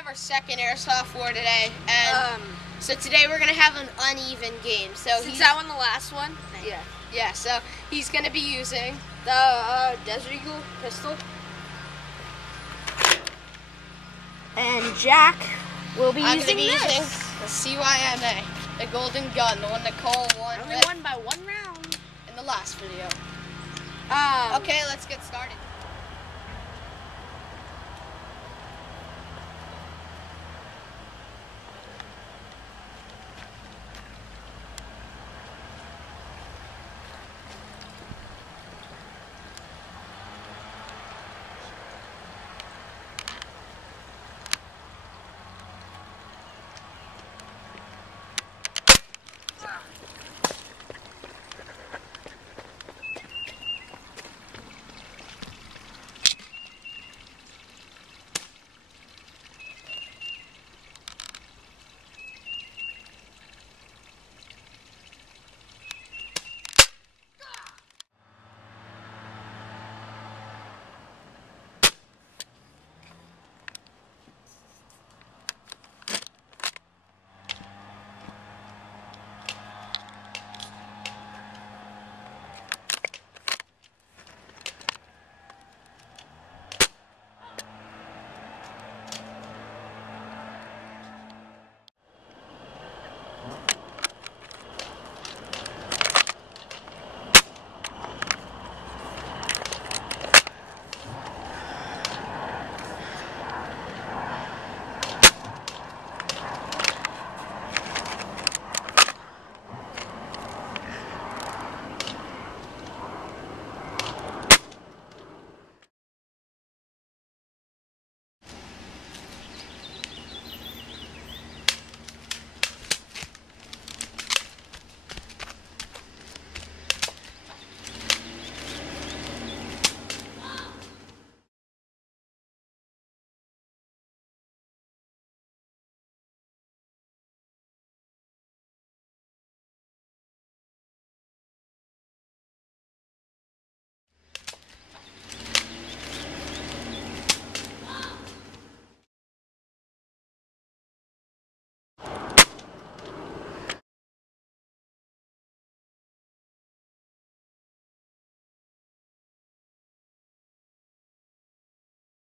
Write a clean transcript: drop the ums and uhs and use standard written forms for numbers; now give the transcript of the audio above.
have our second airsoft war today, and so today we're gonna have an uneven game. So since I won the last one, yeah. So he's gonna be using the Desert Eagle pistol, and Jack will be using this. The CYMA, the golden gun, the one that Cole won. I only won by 1 round in the last video. Um, Okay, let's get started.